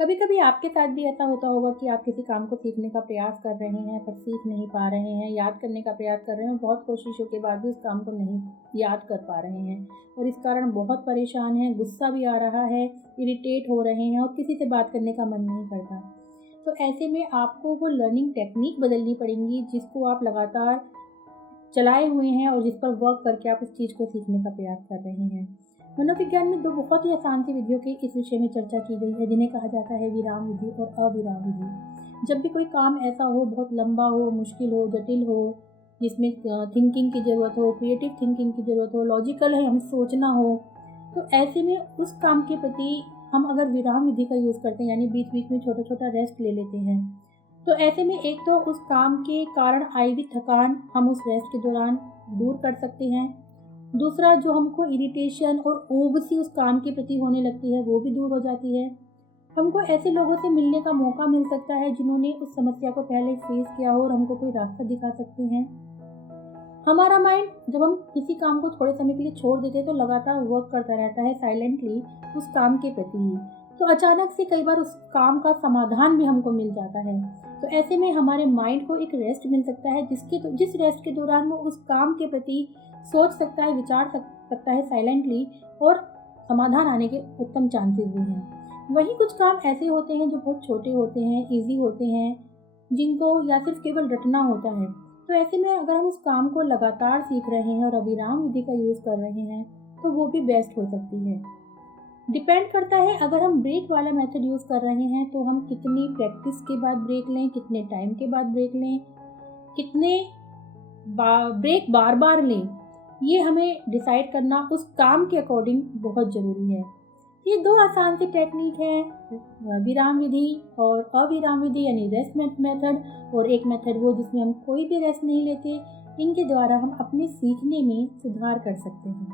कभी कभी आपके साथ भी ऐसा होता होगा कि आप किसी काम को सीखने का प्रयास कर रहे हैं पर सीख नहीं पा रहे हैं, याद करने का प्रयास कर रहे हैं और बहुत कोशिशों के बाद भी उस काम को नहीं याद कर पा रहे हैं और इस कारण बहुत परेशान हैं, गुस्सा भी आ रहा है, इरिटेट हो रहे हैं और किसी से बात करने का मन नहीं करता। तो ऐसे में आपको वो लर्निंग टेक्निक बदलनी पड़ेंगी जिसको आप लगातार चलाए हुए हैं और जिस पर वर्क करके आप उस चीज़ को सीखने का प्रयास कर रहे हैं। मनोविज्ञान में दो बहुत ही आसान सी विधियों की इस विषय में चर्चा की गई है जिन्हें कहा जाता है विराम विधि और अविराम विधि। जब भी कोई काम ऐसा हो, बहुत लंबा हो, मुश्किल हो, जटिल हो, जिसमें थिंकिंग की ज़रूरत हो, क्रिएटिव थिंकिंग की ज़रूरत हो, लॉजिकल है, हमें सोचना हो, तो ऐसे में उस काम के प्रति हम अगर विराम विधि का यूज़ करते हैं, यानी बीच बीच में छोटा छोटा रेस्ट ले लेते हैं, तो ऐसे में एक तो उस काम के कारण आई हुई थकान हम उस रेस्ट के दौरान दूर कर सकते हैं। दूसरा, जो हमको इरिटेशन और ऊब सी उस काम के प्रति होने लगती है, वो भी दूर हो जाती है। हमको ऐसे लोगों से मिलने का मौका मिल सकता है जिन्होंने उस समस्या को पहले फेस किया हो और हमको कोई रास्ता दिखा सकते हैं। हमारा माइंड जब हम किसी काम को थोड़े समय के लिए छोड़ देते हैं तो लगातार वर्क करता रहता है साइलेंटली उस काम के प्रति ही। तो अचानक से कई बार उस काम का समाधान भी हमको मिल जाता है। तो ऐसे में हमारे माइंड को एक रेस्ट मिल सकता है जिस रेस्ट के दौरान वो उस काम के प्रति सोच सकता है, सकता है साइलेंटली और समाधान आने के उत्तम चांसेस भी हैं। वहीं कुछ काम ऐसे होते हैं जो बहुत छोटे होते हैं, ईजी होते हैं, जिनको या सिर्फ केवल रटना होता है। तो ऐसे में अगर हम उस काम को लगातार सीख रहे हैं और अविराम विधि का यूज़ कर रहे हैं तो वो भी बेस्ट हो सकती है। डिपेंड करता है, अगर हम ब्रेक वाला मेथड यूज़ कर रहे हैं तो हम कितनी प्रैक्टिस के बाद ब्रेक लें, कितने टाइम के बाद ब्रेक लें, कितने ब्रेक बार बार लें, ये हमें डिसाइड करना उस काम के अकॉर्डिंग बहुत ज़रूरी है। ये दो आसान सी टेक्निक है, विराम विधि और अविराम विधि यानी रेस्ट मेथड, और एक मेथड वो जिसमें हम कोई भी रेस्ट नहीं लेते। इनके द्वारा हम अपने सीखने में सुधार कर सकते हैं।